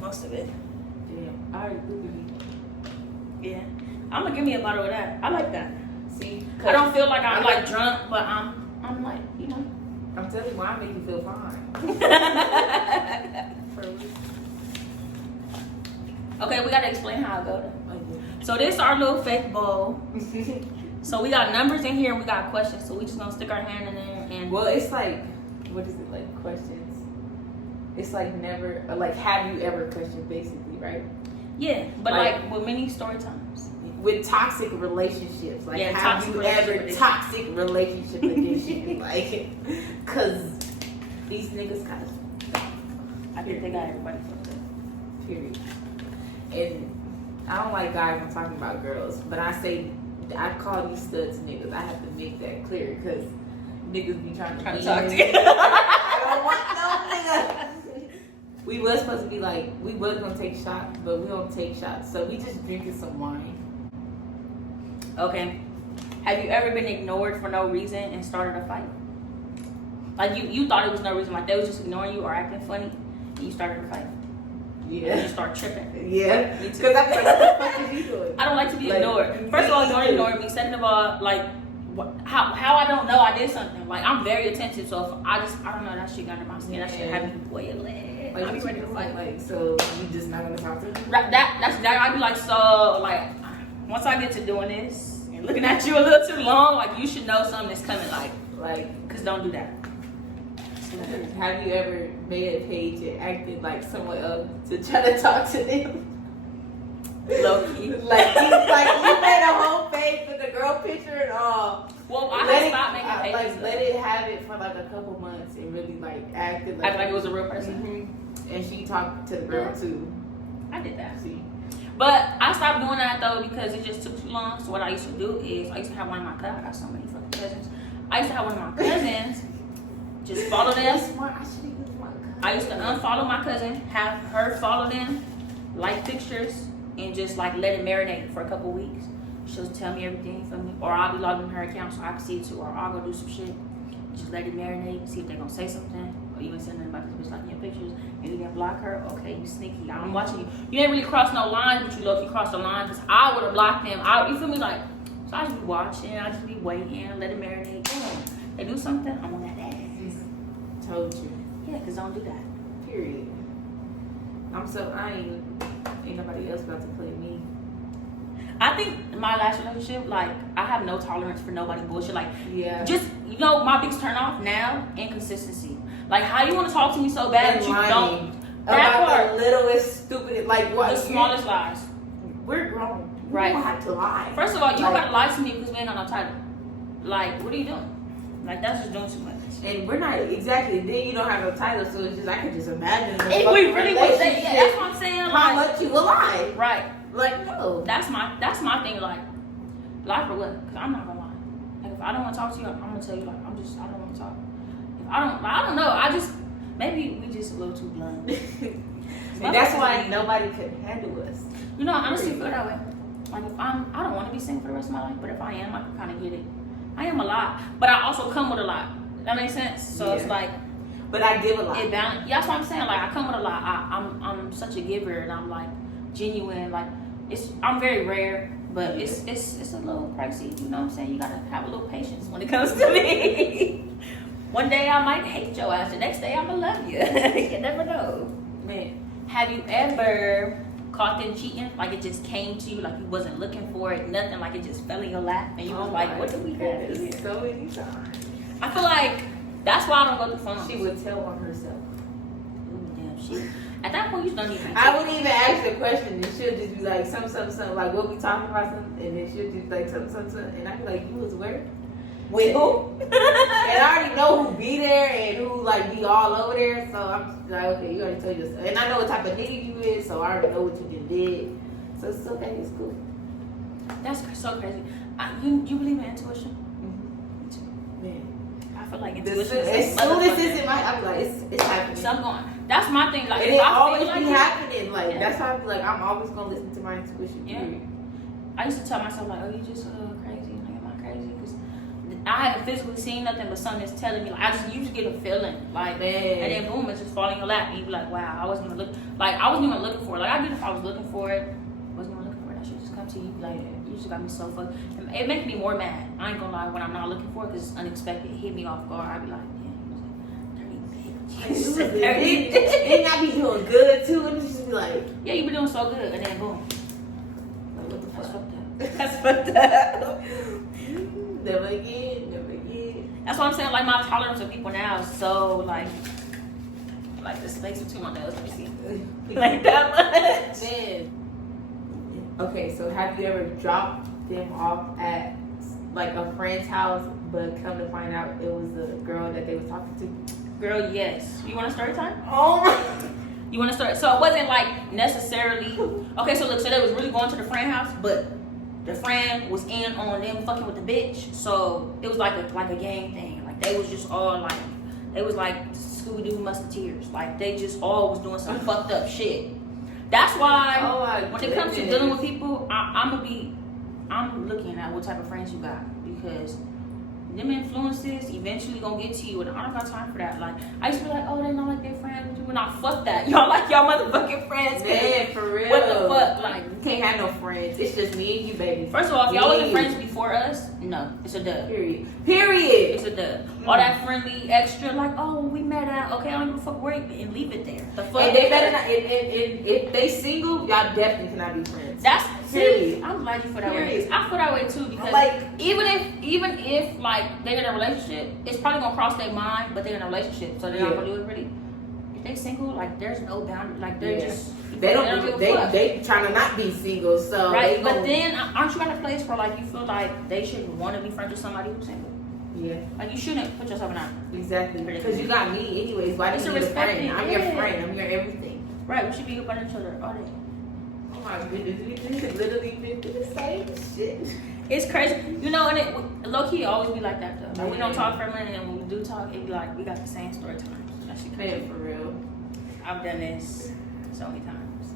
Most of it. Yeah, I already Googled Yeah. I'm gonna give me a bottle of that. I like that. it. See, I don't feel like I'm like drunk, but I'm like, you know. I'm telling you, why I make you feel fine. For real. Okay, we gotta explain how it goes. Like, So this our little fake bowl. So we got numbers in here and we got questions. So we just gonna stick our hand in there and well, it's like, what is it, like questions? It's like never, like, have you ever questioned, basically, right? yeah, but like with many story times. With toxic relationships, like, Yeah, have toxic you relationship ever edition. toxic relationship edition? Like, cause these niggas kind of, I think they got everybody fucked up. period. And I don't like guys when talking about girls, but I call these studs niggas. I have to make that clear because niggas be trying to Trying to be talk in to it. you. I don't want no nigga. We was supposed to be like, we was gonna take shots, but we don't take shots. So we just drinking some wine. Okay. Have you ever been ignored for no reason and started a fight? Like you thought it was no reason, like they was just ignoring you or acting funny, and you started a fight. And you Yeah. start tripping. Yeah. Me too. Because I'm like, what the fuck is you doing? I don't like to be Like, ignored. First of all, don't ignore me. Second of all, like how I don't know I did something. Like I'm very attentive, so if I don't know, that shit got in my skin. That shit had me boiling. Like, I be you ready to fight. like, so you just not gonna talk to me? That's that. I'd be like, so like once I get to doing this and looking at you a little too long, like you should know something is coming. Like, cause don't do that. Have you ever made a page and acted like someone else to try to talk to them? Low key. Like you made a whole page with the girl picture and all. Well, I had stopped making pages. Like let it have it for like a couple months and really like acted like Act like it was a real person. Mm-hmm. And she talked to the girl too. I did that. See, But I stopped doing that though because it just took too long. So what I used to do is I used to have one of my cousins. I got so many fucking cousins. I used to have one of my cousins just follow them. I should have used one. I used to unfollow my cousin, have her follow them, like pictures, and just like let it marinate for a couple weeks. She'll tell me everything from me, or I'll be logging in her account so I can see it too, or I'll go do some shit. Just let it marinate, see if they're gonna say something, or you ain't saying nothing about this bitch liking your pictures, and you didn't block her. Okay, you sneaky. I'm watching you. You didn't really cross no lines, but you low-key crossed the line because I would have blocked them. You feel me? Like, so I just be watching, I just be waiting, let it marinate. Boom. They do something, I'm on that ass. Told you. Yeah, cause don't do that. Period. Ain't nobody else about to play me. I think my last relationship, like, I have no tolerance for nobody bullshit. Like, Yeah. just, you know, my biggest turn off now, inconsistency. Like, how you want to talk to me so bad And that you lying don't. That about part. the littlest, stupidest, like what? The smallest lies. We're grown. We Right. don't have to lie. First of all, you don't Like- gotta lie to me because we ain't got no title. Like, what are you doing? Like, that's just doing too much. And we're not exactly. Then you don't have no title, so it's just I can just imagine. the If we fucking really would say, yeah, relationship, that's what I'm saying. how Like, much you will lie. right. Like no. That's my thing. Like, lie for what? Because I'm not gonna lie. Like, if I don't want to talk to you, I'm gonna tell you. Like, I don't want to talk. If I don't know. Maybe we just a little too blunt. And that's why nobody could handle us. You know, I honestly feel that way. Like, if I don't want to be single for the rest of my life, but if I am, I can kind of get it. I am a lot, but I also come with a lot. That makes sense. So Yeah. it's like, But I give a lot. it balance. Yeah, that's what I'm saying. Like, I come with a lot. I'm such a giver, and I'm like genuine. Like, I'm very rare, but it's a little pricey. You know what I'm saying? You gotta have a little patience when it comes to me. One day I might hate your ass. The next day I'ma love you. You never know. Man, Have you ever caught them cheating? Like it just came to you, like you wasn't looking for it, nothing. Like it just fell in your lap, and you was like, "What do we have here?" So many times. I feel like that's why I don't go through phones. She would tell on herself. Ooh, damn, she. At that point, you don't even. I wouldn't even ask the question, and she'll just be like, some, like we'll be talking about something, and then she'll just be like, some, and I'd be like, you was where? With who? And I already know who be there and who like be all over there, so I'm just like, okay, you already told yourself, and I know what type of nigga you is, so I already know what you just did, so it's okay, it's cool. That's so crazy. You believe in intuition? Man. I feel like As intuition. soon as it's in my, I'm like, it's happening. So I'm going. That's my thing. Like, And if it I always feel like be it- happening. Like Yeah. that's how I be like, I'm always gonna listen to my intuition. Yeah. Period. I used to tell myself like, "Oh, you just crazy." Like, am I crazy? Because I haven't physically seen nothing, but something is telling me, like, you just get a feeling, like, Man. and then boom, it's just falling in your lap, and you be like, wow, I wasn't even looking for it. Like, I did if I was looking for it, wasn't even looking for it. I should just come to you, like, you just got me so fucked. It makes me more mad. I ain't gonna lie, when I'm not looking for it, because it's unexpected, it hit me off guard. I be like, damn, and I be doing good too, and it's just be like, yeah, you be doing so good, and then boom. Like, what the That's fuck? fucked up. That's fucked up. Never again. That's why I'm saying, like, my tolerance of people now is so, like the space between my nails, let me see. Like that much. Man. Okay, so have you ever dropped them off at, like, a friend's house, but come to find out it was the girl that they was talking to? Girl, yes. You want a story time? Oh my. You want to start? So it wasn't like necessarily. Okay, so look, so they was really going to the friend house, but the friend was in on them fucking with the bitch. So it was like a gang thing. Like they was just all like, they was like Scooby Doo Musketeers. Like they just all was doing some fucked up shit. That's why when it comes to dealing with people, I'm looking at what type of friends you got, because them influences eventually gonna get to you, and I don't got time for that. Like I used to be like, oh, they not like their friends, but you will not fuck that. Y'all like y'all motherfucking friends. Man, for real. What the fuck? Like you can't have no friends. It's just me and you, baby. First of all, if y'all wasn't friends before us, no, it's a dub. Period. It's a dub. All that friendly extra, like, oh, we met at, okay, I don't give a fuck, wait, and leave it there. The fuck. And they better not. If they single, y'all definitely cannot be friends. That's Period. See, I'm glad you feel that way. I feel that way too, because like, even if like they're in a relationship, it's probably gonna cross their mind, but they're in a relationship, so they're not gonna do it really. If they single, like there's no boundary, like they're just they don't give a fuck. They trying to not be single, so right. But then aren't you at a place where like you feel like they shouldn't want to be friends with somebody who's single? Yeah. Like you shouldn't put yourself in that. Exactly. Because you got me anyways. Why do you need a friend? I'm your friend. I'm your everything. Right. We should be up on each other all day. Oh my goodness, we literally been through the same shit. It's crazy, you know, and it low key always be like that though. Like we don't talk for a minute, and when we do talk, it be like we got the same story times. That shit crazy. Man, for real. I've done this so many times.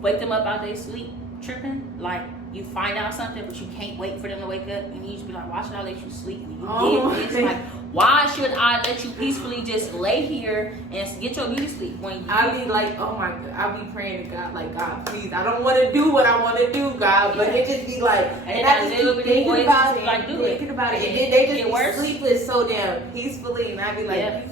Wake them up out they sleep, tripping. Like you find out something, but you can't wait for them to wake up, and you just be like, why should I let you sleep? And you it's like, why should I let you peacefully just lay here and get your beauty sleep when you? I be like, oh my God, I be praying to God, like, God, please, I don't want to do what I want to do, God, but it just be like, and I just keep thinking about it, like, thinking about it, and then they just be sleepless so damn peacefully, and I be like,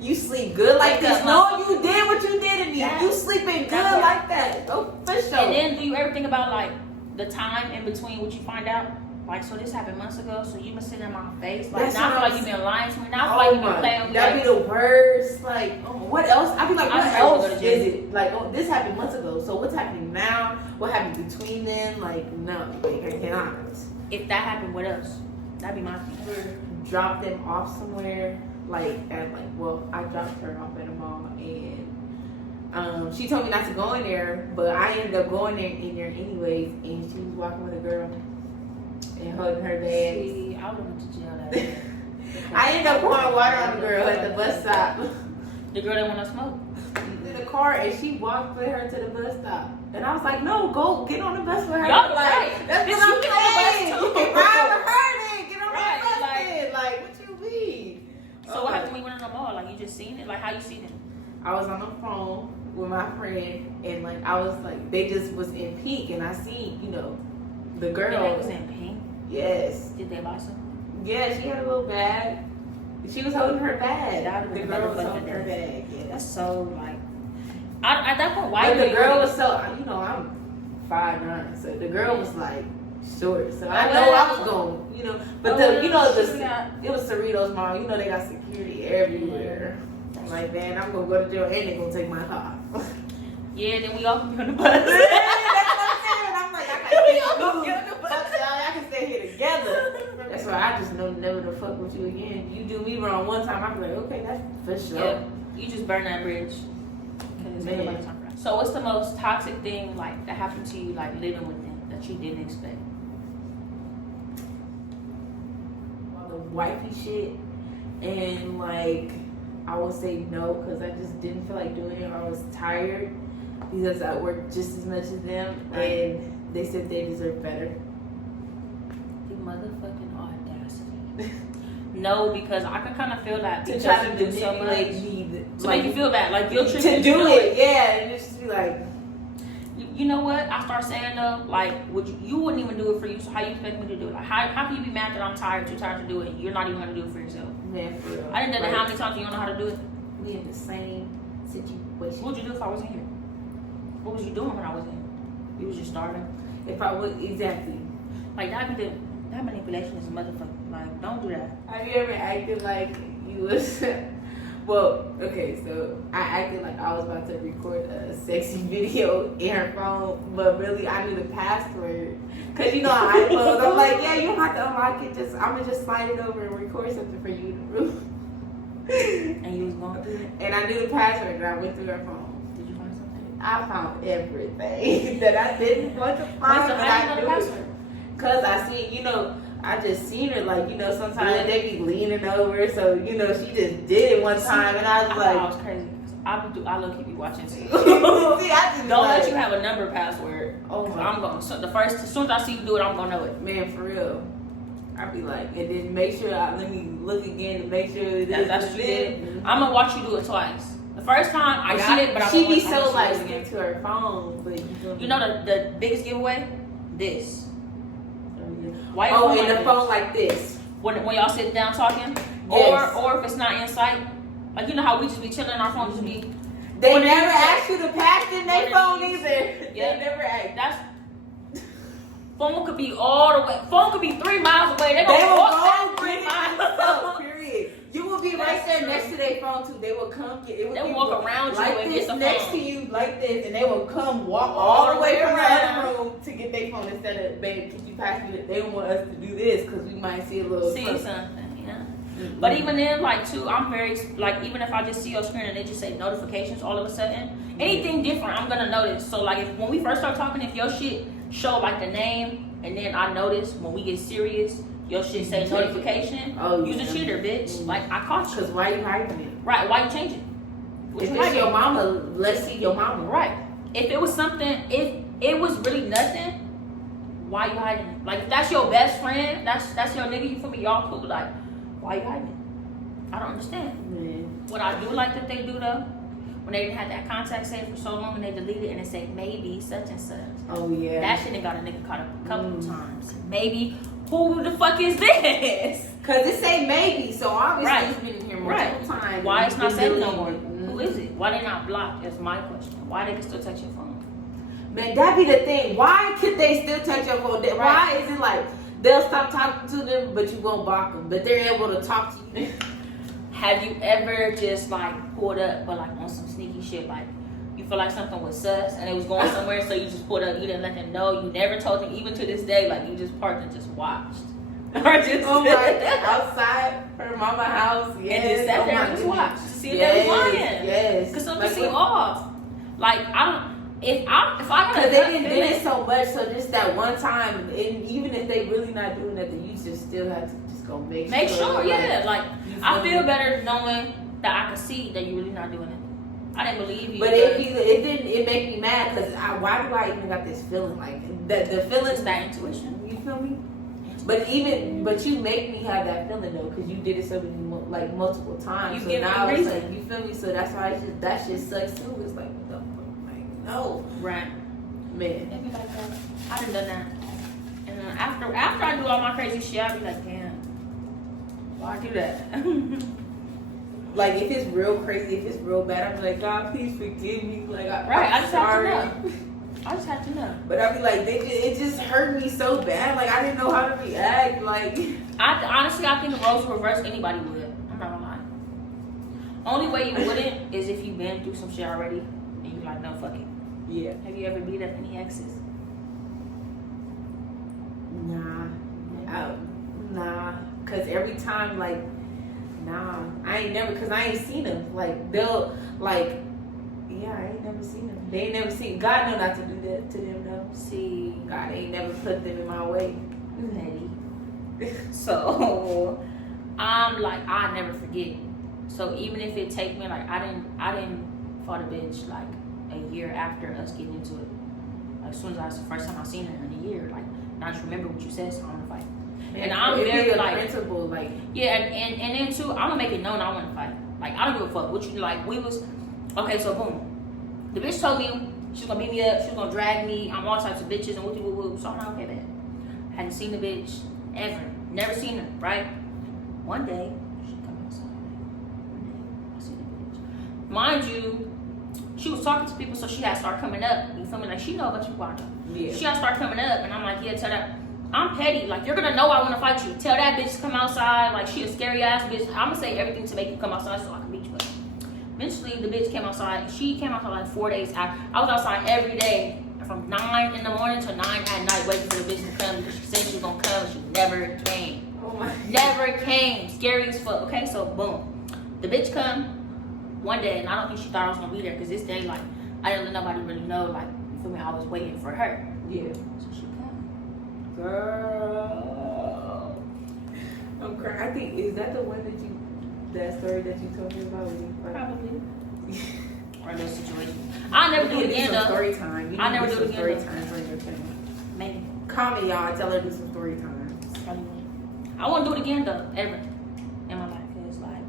you sleep good like this. No, you did what you did, and you sleeping good like that. Oh, for sure. And then do you ever think about like the time in between what you find out? Like, so this happened months ago, so you been sitting in my face. Like, now I feel like you've been lying to me. Now I feel like you've been playing with me. That'd be the worst. Like, what else? I'd be like, what else is it? Like, oh, this happened months ago, so what's happening now? What happened between them? Like, no, like, I cannot. If that happened, what else? That'd be my thing. Drop them off somewhere, like, I dropped her off at a mall, and she told me not to go in there, but I ended up going in there anyways, and she was walking with a girl. And holding her bag. See, I would have went to jail that day. I ended up pouring water on the girl at the bus stop. The girl that want to smoke? In the car, and she walked with her to the bus stop. And I was like, no, go get on the bus with her. Y'all like, right. That's what I'm saying. You can ride with her then. Get on the bus then. Like, what you mean? So what happened when you went in the mall? Like, you just seen it? Like, how you seen it? I was on the phone with my friend, and like, I was like, they just was in pink, and I seen, the girl. They was in pink? Yes. Did they buy something? Yeah, she had a little bag. She was holding her bag. The girl was holding her bag. Yeah. That's so like. At that point, why? But the girl was so. I'm 5'9", so the girl was like short. So I know I was going. But it was Cerritos Mall. They got security everywhere. I'm like, man, I'm gonna go to jail and they gonna take my car. Yeah, then we all can be on the bus. That's what I'm saying. I'm like, I can stay here together. That's why I just know never to fuck with you again. You do me wrong one time, I'm like, okay, that's for sure. Yeah, you just burn that bridge. So what's the most toxic thing like that happened to you, like living with them, that you didn't expect? All the wifey shit, and like I would say no because I just didn't feel like doing it. Or I was tired because I worked just as much as them, and they said they deserve better. The motherfucking audacity. No, because I can kind of feel that To because try you to do so much manipulate me. to make you feel bad, like you'll trick to you do it, yeah, and just be like, You know what? I start saying though, like, you wouldn't even do it for you. So how you expect me to do it? Like, how can you be mad that I'm tired, too tired to do it? You're not even gonna do it for yourself. man, for real. I didn't know how many times you don't know how to do it. We in the same situation. What would you do if I wasn't here? What was you doing when I was in? You was just starving. If I was exactly. Like that manipulation is a motherfucker. Like, don't do that. Have you ever acted like you was? Well, okay, so I acted like I was about to record a sexy video in her phone, but really I knew the password. Cause you know on iPhones, I'm like, yeah, you don't have to unlock it. I'm gonna just slide it over and record something for you. And you was going through it. And I knew the password, and I went through her phone. Did you find something? I found everything that I didn't want to find. So how you know the password? Cause I see, I just seen her, like, sometimes they be leaning over, so, she just did it one time, and I was like... I was crazy. I low key be watching too. See, I just don't let you have a number password. Oh my. I'm going, so as soon as I see you do it, I'm gonna know it. Man, for real. I be like, and then make sure, let me look again to make sure that's what you did. Mm-hmm. I'm gonna watch you do it twice. The first time, I got it, but she be so, like, stick to her phone, but you know the biggest giveaway? This. Why in the phone like this. When y'all sit down talking, yes. or if it's not in sight, like you know how we just be chilling on our phone, just be. They never ask you to pass in their phone either. Yeah. They never ask. That's phone could be all the way. Phone could be 3 miles away. They will walk go 3 miles. Period. You will be right there next to their phone too. They will come get it. They will walk around you like and this get the next phone. to you like this, and they will come walk all the way from the other room to get their phone instead of, babe, can you pass me? They don't want us to do this because we might see a little something, Mm-hmm. But even then, like too, I'm very like even if I just see your screen and they just say notifications all of a sudden, anything different, I'm gonna notice. So like when we first start talking, if your shit show like the name, and then I notice when we get serious, your shit say notification. You's a cheater, bitch. Mm-hmm. Like I caught you. Cause why you hiding it? Right? Why you changing? If it's your mama, let's see your mama. Right. If it was something, if it was really nothing, why you hiding it? Like if that's your best friend, that's your nigga. You feel me? Y'all cool. Like why you hiding it? I don't understand. Mm. What I do like that they do though, when they didn't have that contact saved for so long and they deleted it and it said maybe such and such. Oh yeah. That shit done got a nigga caught up a couple times. Maybe who the fuck is this? Cause it say maybe, so obviously right. It's been in here multiple times. Why it's not said no more? Who is it? Why they not blocked? Is my question. Why they can still touch your phone? Man, that be the thing. Why could they still touch your phone? Right. Why is it like they'll stop talking to them, but you won't block them, but they're able to talk to you? Have you ever just like pulled up, but like on some sneaky shit, like you feel like something was sus and it was going somewhere, so you just pulled up, you didn't let them know, you never told them, even to this day, like you just parked and just watched. Or just outside her mama house, yes. And just sat there and just watched to see if they were lying. Yes. Cause something seemed off. Like I don't. If I got because they didn't do it so much, so just that one time, and even if they really not doing nothing, you just still have to just go make sure. Yeah. Like I feel better knowing that I can see that you really not doing it. I didn't believe you. But it didn't. It make me mad because why do I even got this feeling? Like the feeling, that intuition. You feel me? But you make me have that feeling though, because you did it so many multiple times. You so now it's reason. like, you feel me? So that's why that shit sucks too. It's like, what the fuck? Like, no. Right. Man. It'd be like that. I done that. And then after I do all my crazy shit, I'll be like, damn, why I do that? Like if it's real crazy, if it's real bad, I'm like, God, please forgive me. Like, I just have to know. I just have to know. But I be like, it just hurt me so bad. Like I didn't know how to react. Like honestly, I think the roles reverse. Anybody would. I'm not gonna lie. Only way you wouldn't is if you've been through some shit already and you're like, no, fuck it. Yeah. Have you ever beat up any exes? Nah. Cause every time, like, nah, I ain't seen them. Like they'll like. Yeah, I ain't never seen them. They ain't never seen. God know not to do that to them though. See, God ain't never put them in my way. Nettie. So, I'm like, I never forget. So even if it take me like, I didn't fought a bitch like a year after us getting into it. Like, as soon as the first time I seen her in a year, like, now I just remember what you said, so I'm gonna fight. And I'm very like principle, like yeah, and then too, I'm gonna make it known I want to fight. Like I don't give a fuck what you like. We was okay, so boom, the bitch told me she's gonna beat me up, she's gonna drag me. I'm all types of bitches and whoopie whoop whoop. So I'm like, okay, man. Hadn't seen the bitch ever, never seen her. Right? One day she come outside. I see the bitch. Mind you, she was talking to people, so she had to start coming up. You feel me? Like she know a bunch of people I know. yeah. She had to start coming up, and I'm like, yeah, tell that. I'm petty. Like, you're gonna know I wanna fight you. Tell that bitch to come outside. Like, she a scary ass bitch. I'm gonna say everything to make you come outside so I can beat you up. Eventually, the bitch came outside. She came outside like 4 days after. I was outside every day from 9 in the morning to 9 at night waiting for the bitch to come because she said she was gonna come and she never came. Oh my. Never came. Scary as fuck. Okay, so boom. The bitch come one day, and I don't think she thought I was gonna be there because this day, like, I didn't let nobody really know, like, you feel me? I was waiting for her. Yeah. So she come. Girl, I'm crying. I think is that the one that story that you told me about? Probably. Or those situations. I'll never do it again though. Story time. I'll never do it again. Story times on your channel. Maybe. Comment y'all. Tell her to do some story times. I won't do it again though, ever in my life. Cause like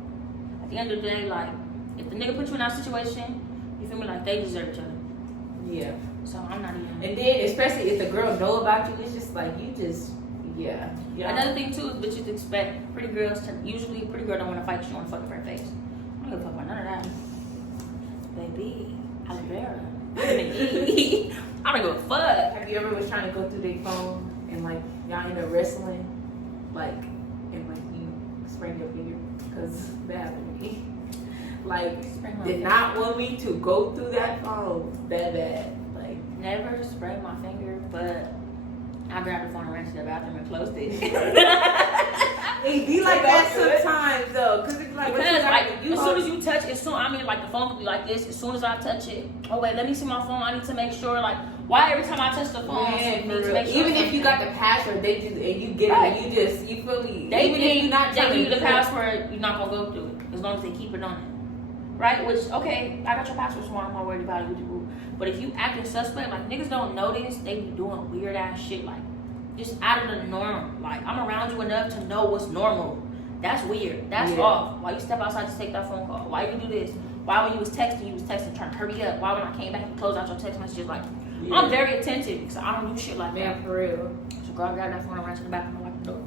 at the end of the day, like if the nigga put you in that situation, you feel me? Like they deserve each other. Yeah. So I'm not even. And then especially if the girl know about you, it's just like you just yeah. Another thing too is bitches expect pretty girls to usually pretty girl don't want to fight, she want to fuck up her face. I don't give a fuck about none of that. Baby, Alvera. I don't give a fuck. Have you ever was trying to go through their phone and like y'all end up wrestling, like and like you sprained your finger? Because that happened to me. Like did not want me to go through that phone that bad. Like never sprained my finger, but I grabbed the phone and ran to the bathroom and closed it. It be like that sometimes though, cause it's like because like as soon as you touch it, I mean like the phone could be like this. As soon as I touch it, oh wait, let me see my phone. I need to make sure like why every time I touch the phone, man, I need to make sure even if you got the password, they just and you get right. it, and you just you feel me. They even if you're not they give you the to password, you're not gonna go through it as long as they keep it on it, right? Which okay, I got your password, so I'm not worried about it. But if you acting suspect, like niggas don't notice, they be doing weird ass shit like just out of the norm. Like I'm around you enough to know what's normal. That's weird. That's off. Why you step outside to take that phone call? Why you do this? Why when you was texting trying to hurry up? Why when I came back you close out your text messages? Like I'm very attentive because I don't do shit like that. Man, for real. So girl grabbed that phone and ran to the bathroom and locked the door.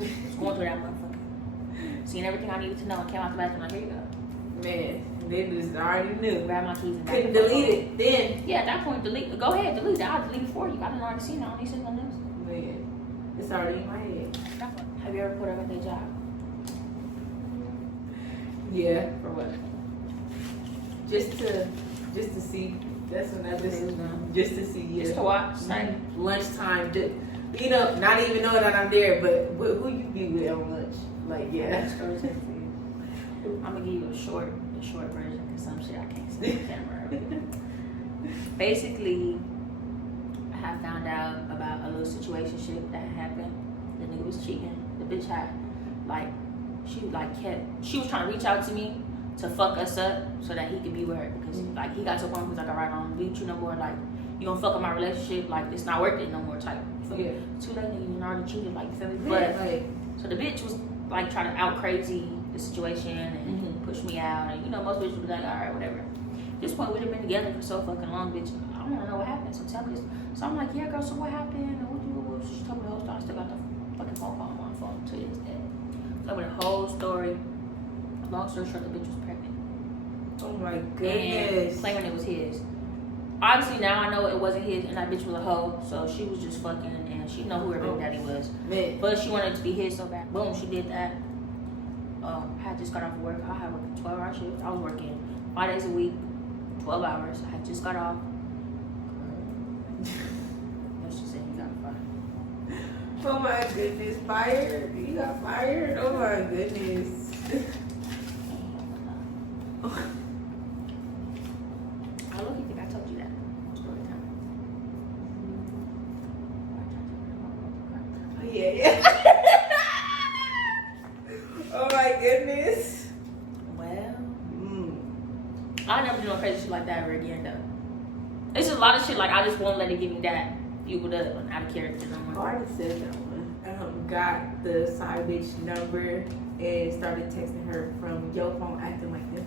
Just going through that motherfucker. Seeing everything I needed to know and came out the bathroom like, here you go. Man, they just already knew. Grab my keys and couldn't delete it then. Yeah, at that point delete. Go ahead, delete it. I'll delete it for you. I didn't already see it. I don't need something else. Man, it's already in my head. Have you ever put up at their job? Yeah. For what? Just to see. That's another thing. Just to see. Yeah. Just to watch. Lunchtime. You know, not even knowing that I'm there, but who you be with on lunch? Like, yeah. I'm gonna give you the short version because some shit I can't see on camera. Basically, I had found out about a little situationship that happened. The nigga was cheating. The bitch had she was trying to reach out to me to fuck us up so that he could be with her because like he got to a point where he was like, alright, I don't need you no more. Like you gonna fuck up my relationship. Like it's not worth it no more. Type. Yeah. Too late, nigga. You already cheated. Like you feel me? But like, so the bitch was like trying to out crazy the situation and push me out, and you know most bitches would be like, alright, whatever. At this point, we'd have been together for so fucking long, bitch. I don't want to know what happened. So tell me this. So I'm like, yeah, girl. So what happened? And what you? She told me the whole story. I still got the fucking phone call on my phone to this day. Told me the whole story. Long story short, the bitch was pregnant. Oh my goodness. And claiming it was his. Obviously now I know it wasn't his, and that bitch was a hoe. So she was just fucking, and she know who her baby daddy was. Man. But she wanted it to be his so bad. Boom, she did that. I had just got off of work. I had worked a 12-hour shift. I was working 5 days a week, 12 hours. I had just got off. She said you got fired. Oh my goodness, fired? You got fired? Oh my goodness. How long do you think I told you that? Story time. Oh yeah. Oh my goodness. Well, I'll never do no crazy shit like that ever again though. It's just a lot of shit like I just won't let it give me that fueled up and out of character no Oh, more. I already said that one. got the side bitch number and started texting her from your phone acting like them.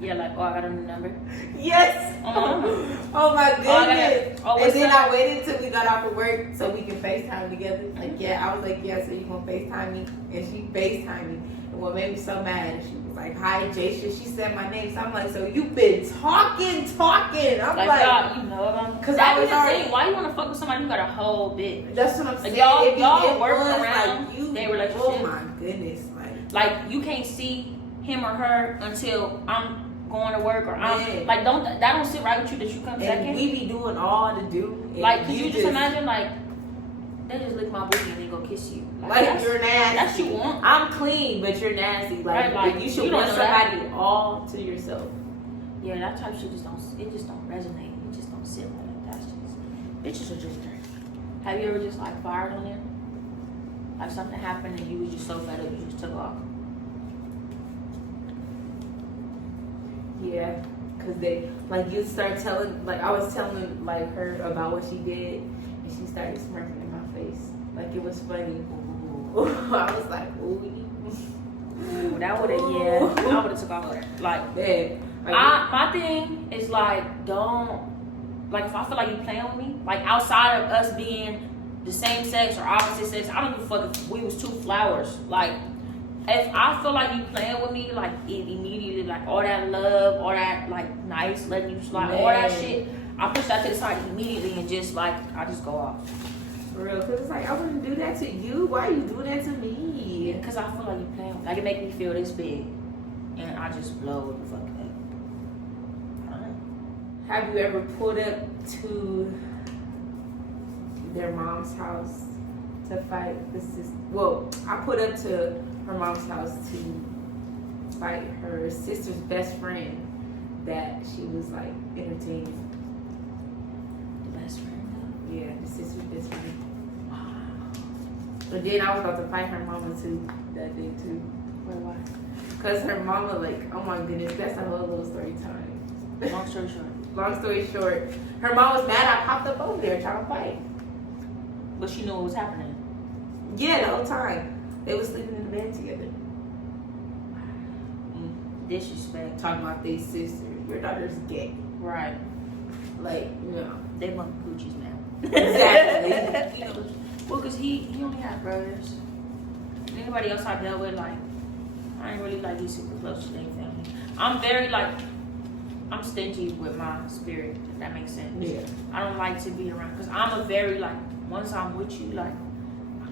Yeah, like, oh, I got a new number. Yes. Oh my goodness. And then I waited till we got off of work so we can FaceTime together. Like, yeah, I was like, yeah, so you gonna FaceTime me? And she FaceTimed me. And what made me so mad, she was like, hi, Jaysha. She said my name. So I'm like, so you've been talking. I'm like y'all, you know about because that I was already. thing. Why you want to fuck with somebody who got a whole bitch? That's what I'm saying. Y'all If you work influence, around like, you, their relationship. Oh my goodness. Like you can't see him or her until I'm going to work or I'm like that don't sit right with you that you come second. And we be doing all the do. Like could you just imagine like they just lick my booty and they go kiss you. Like you're nasty. That's what you want. I'm clean, but you're nasty. Like, right, you should want somebody all to yourself. Yeah, that type of shit just don't resonate. It just don't sit right. That's just bitches are just dirty. Have you ever just like fired on them? Like something happened and you was just so fed up you just took off? Yeah, cause they like you start telling like I was telling like her about what she did and she started smirking in my face like it was funny. I was like, ooh, that would have I would have took off with her. Like my thing is like don't like if I feel like you playing with me like outside of us being the same sex or opposite sex, I don't give a fuck if we was two flowers. Like if I feel like you playing with me, like it immediately, like all that love, all that like nice, letting you slide, all that shit, I push that to the side immediately and just like I just go off. For real, cause it's like I wouldn't do that to you. Why you doing that to me? Cause I feel like you playing with me. Like it make me feel this big, and I just blow the fuck up. Have you ever pulled up to their mom's house to fight the sister? Well, I put up to her mom's house to fight her sister's best friend that she was like entertaining. The best friend? Yeah, the sister's best friend. But then I was about to fight her mama too that day too. Wait, why? Cause her mama like, oh my goodness, that's a whole little story time. Long story short. Long story short, her mom was mad I popped up over there trying to fight. But she knew what was happening. Yeah, the whole time. They was sleeping in the bed together. Disrespect. Talking about their sister. Your daughter's gay. Right. Like, you know. They want Gucci's now. Exactly. Well, because he only had brothers. Anybody else I dealt with, like, I ain't really like be super close to their family. I'm very like, I'm stingy with my spirit, if that makes sense. Yeah. I don't like to be around, because I'm a very like, once I'm with you, like,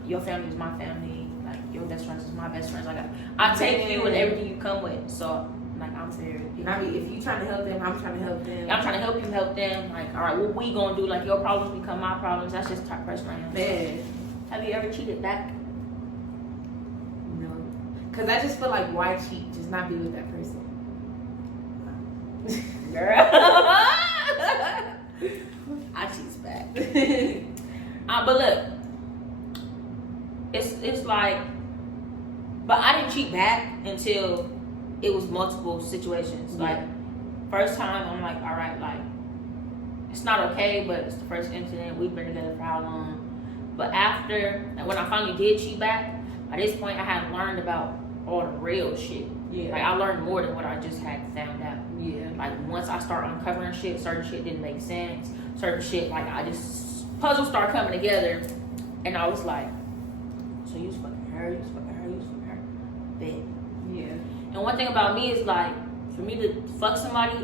your family is my family, like, your best friends is my best friends. Like, I take you and everything you come with. So, like, I'm very. And I mean, if you trying to help them, I'm trying to help them. I'm trying to help you help them. Like, all right, what we gonna do? Like, your problems become my problems. That's just the type of person I am. Man. Have you ever cheated back? No. Because I just feel like, why cheat? Just not be with that person. Girl. I cheat back. But look, it's like, but I didn't cheat back until it was multiple situations. Yeah. Like, first time, I'm like, all right, like, it's not okay, but it's the first incident. We've been together for how long? But after, when I finally did cheat back, at this point, I had learned about all the real shit. Yeah. Like, I learned more than what I just had found out. Yeah. Like, once I start uncovering shit, certain shit didn't make sense. Certain shit, like, puzzles start coming together. And I was like, so you was fucking her, you was fucking her, you was fucking her. Bet. Yeah. And one thing about me is, like, for me to fuck somebody,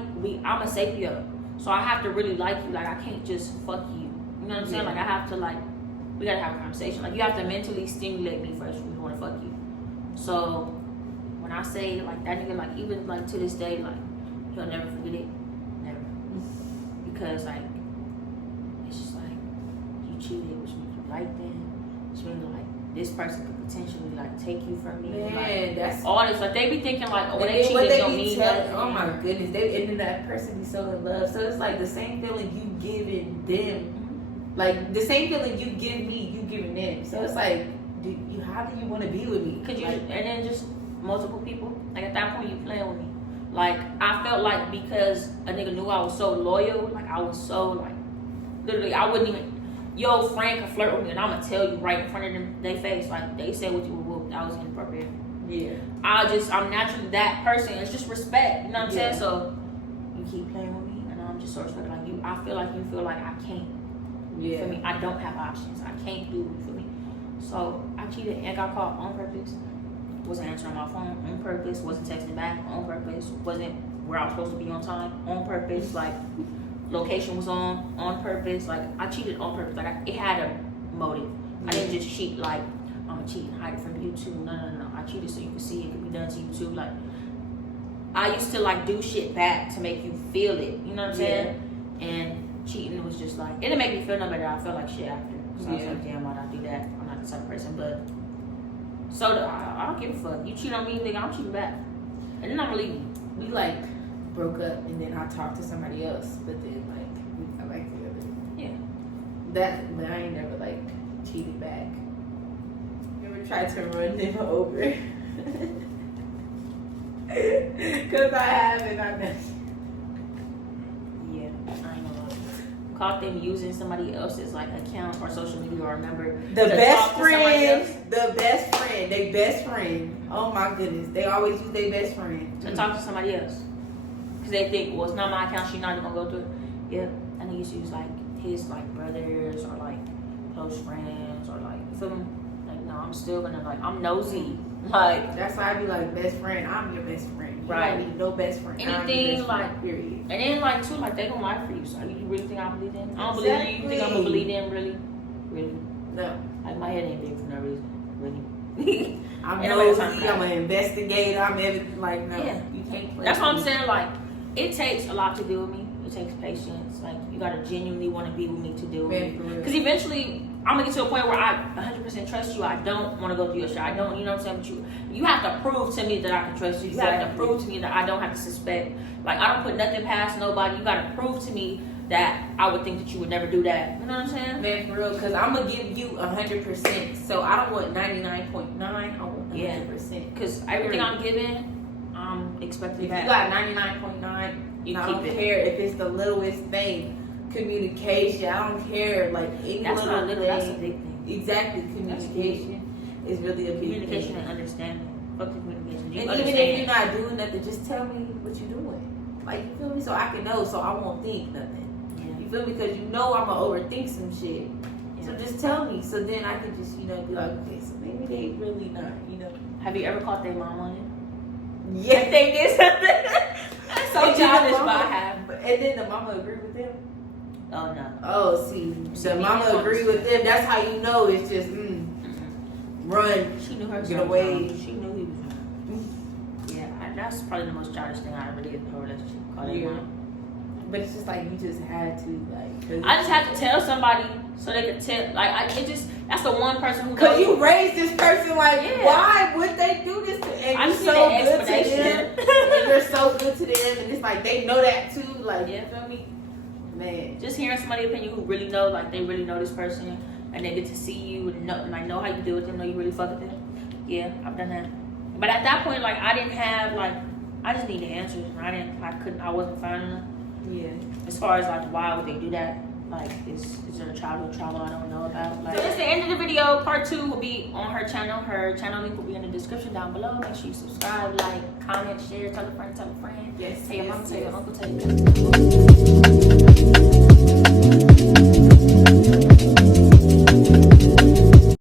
I'm a sapio. So I have to really like you. Like, I can't just fuck you. You know what I'm saying? Like, I have to, like, we gotta have a conversation. Like, you have to mentally stimulate me first when you wanna fuck you. So, when I say, like, that nigga, like, even, like, to this day, like, he'll never forget it. Never. Because, like, it's just like, you cheated, which means you like them. Which means, like, this person could potentially, like, take you from me. Man, like, that's all this. Like, they be thinking, like, oh, when they what cheat, they they don't be need telling. nothing. Oh my goodness, and then that person be so in love. So it's like the same feeling you giving them, like the same feeling you give me, you giving them. So it's like, how do you want to be with me? Could you, like, and then just multiple people. Like, at that point, you playing with me. Like, I felt like because a nigga knew I was so loyal, like, I was so, like, literally, I wouldn't even, your friend can flirt with me and I'm gonna tell you right in front of them, they face, like, they said what you were whooped, that was inappropriate. Yeah. I'm naturally that person. It's just respect, you know what I'm Yeah. saying? So you keep playing with me and I'm just so respectful. Like, I feel like you feel like I can't. Yeah. For me, I don't have options. I can't do it for me. So I cheated and got caught on purpose. Wasn't answering my phone on purpose. Wasn't texting back on purpose. Wasn't where I was supposed to be on time on purpose. Like, location was on purpose. Like, I cheated on purpose. Like, it had a motive. I didn't just cheat like, I'm gonna cheat and hide it from you too. No. I cheated so you could see it could be done to you too. Like, I used to like do shit back to make you feel it. You know what I'm saying? And cheating was just like, it didn't make me feel no better. I felt like shit after. So I was like, damn, why'd I do that? I'm not the type of person. But so I don't give a fuck. You cheat on me, nigga, I'm cheating back. And then I'm gonna leave you. We like broke up and then I talked to somebody else, but then like we got back together. Yeah. That, but I ain't never like cheated back. Never tried to run them over. Cause I haven't. I know. Yeah, I ain't gonna lie. Caught them using somebody else's like account or social media or number. The to best talk to somebody else. friend. The best friend. They best friend. Oh my goodness. They always use their best friend. To talk to somebody else. Because they think, well, it's not my account, she's not even gonna go through it. Yeah, and they used to use like his like brothers or like close friends or like, you feel me? Like, no, I'm still gonna like, I'm nosy. Like, That's why I be like, best friend. I'm your best friend. You Right. don't need no best friend. I'm your anything best like, friend, period. and then like too, like they gonna lie for you. So you really think I believe them? I don't believe them. You think I'm gonna believe them? Really? No. Like my head ain't big for no reason. Really. I'm Ain't nobody nosy. time for that. I'm an investigator. I'm everything. Like, no. Yeah. You can't play That's what I'm with me. saying. Like, it takes a lot to deal with me. It takes patience. Like, you gotta genuinely want to be with me to deal with me. Man, for real. Because eventually, I'm gonna get to a point where I 100% trust you. I don't want to go through your shit. I don't, you know what I'm saying? But you have to prove to me that I can trust you. You have to Exactly. prove to me that I don't have to suspect. Like, I don't put nothing past nobody. You gotta prove to me that I would think that you would never do that. You know what I'm saying? Man, for real, because I'm gonna give you 100%. So I don't want 99.9. I want 100%. Because everything I'm giving, I'm expecting If back. you got 99.9, You I keep don't it. care if it's the littlest thing. Communication. I don't care. Like any That's little not little. That's a thing. big thing. Exactly. That's Communication is really a big Communication thing. and understanding. Fuck the communication. You And understand. even if you're not doing nothing, just tell me what you're doing. Like, you feel me? So I can know, so I won't think nothing. Yeah. You feel me? Because you know I'm gonna overthink some shit. So Yeah. just tell me. So then I can just, be like, okay, so maybe they really not, Have you ever caught their mom on it? Yeah. If they did something. That's so And then childish, the but I mama- have. And then the mama agree with them. Oh no. Oh, see, See, the me mama and agree with them. That's how you know it's just run. She knew her Get son away. was wrong. She knew he was wrong. Yeah, that's probably the most childish thing I ever did in her relationship. Call their Yeah. mom. But it's just like you just had to like. 'cause I just had to tell somebody so they could tell. Like that's the one person who. Cause knows. you raised this person like, Yeah. why would they do this? And I you're just so need an good to them. explanation. And you're so good to them, and it's like they know that too. Like, Yeah. you feel me? Man. Just hearing somebody's opinion who really know, like they really know this person, and they get to see you and know how you deal with them, know you really fuck with them. Yeah, I've done that. But at that point, like I didn't have like, I just needed answers. And I wasn't finding them. Yeah. As far as like why would they do that? Like is there a childhood trauma I don't know about? Like, so that's the end of the video. Part 2 will be on her channel. Her channel link will be in the description down below. Make sure you subscribe, like, comment, share, tell a friend, tell a friend. Yes. Tell your mom, yes, tell your yes. uncle, tell your